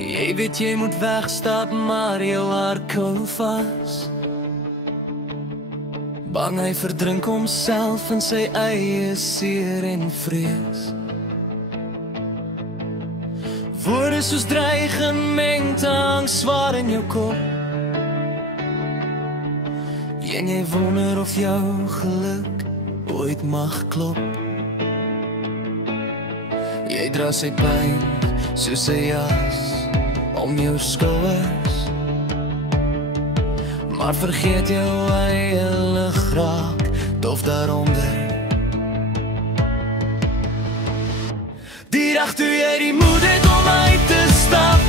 Jy weet jy moet wegstap, maar jou hart hou vas. Bang hy verdrink homself in sy eie seer en vrees. Woorde soos dreigement hang swaar in jou kop. En jy wonder of jou geluk ooit mag klop. Jy dra sy pyn soos sy jas om jou skouers, maar vergeet jou eie lig raak dof daaronder. Die dag toe jy die moed het om uit te stap,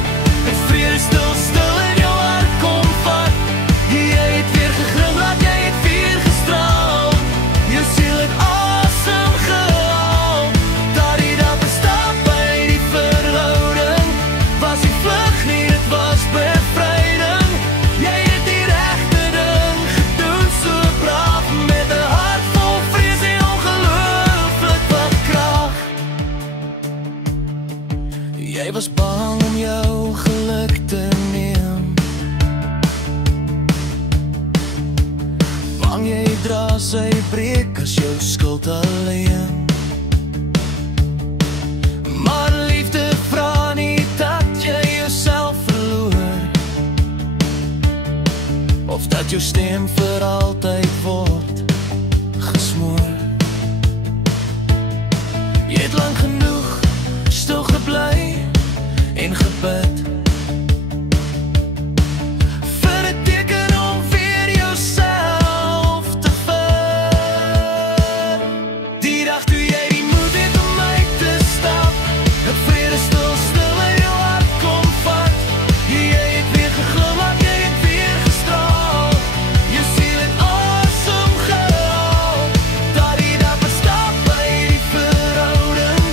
het vrede stil in jou hart kom vat. Jy het weer geglimlag, jy het weer gestraal, jou siel het asem gehaal. Daardie dag bestap by die verhouding, was die vlug nie, dit was bevryding. Jy het die regte ding gedoen, so braaf, met 'n hart vol vrees en ongelooflik wat krag. Jy was bang om jou geluk te neem, bang jy dra sy breek as jou skuld alleen. Maar liefde vra nie dat jy jouself verloor, of dat jou stem vir altyd word gesmoor. Jy het lang genoeg stil gebly en gebid vir 'n teken om weer jouself te vind. Die dag toe jy die moed het om uit te stap, het vrede stil in jou hart kom vat. Jy het weer geglimlag, jy het weer gestraal, jou siel het asem gehaal. Daardie dag bestap by die verhouding,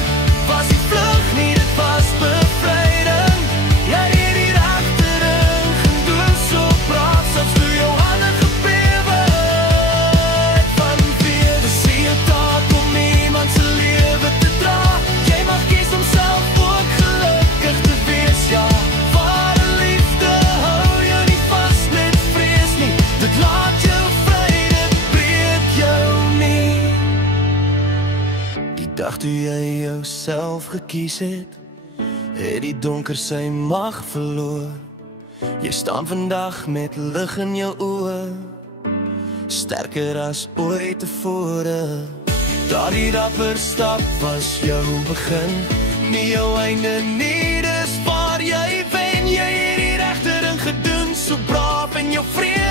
was die vlug nie, dit was bevryding. Jy het die regte ding gedoen, so braaf, selfs toe jou hande gebewe het van weer. Dis jou taak om iemand se lewe te dra. Jy mag kies om self ook gelukkig te wees, ja. Ware liefde hou jou nie vas met vrees nie, dit laat jou vry, dit breek jou nie. Die dag toe jy jouself gekies het, het die donker sy mag verloor. Jy staan vandag met lig in jou oë, sterker as ooit tevore. Daardie dapper stap was jou begin, nie jou einde nie, dis waar jy wen. Jy het die regte ding gedoen, so braaf en jou vrede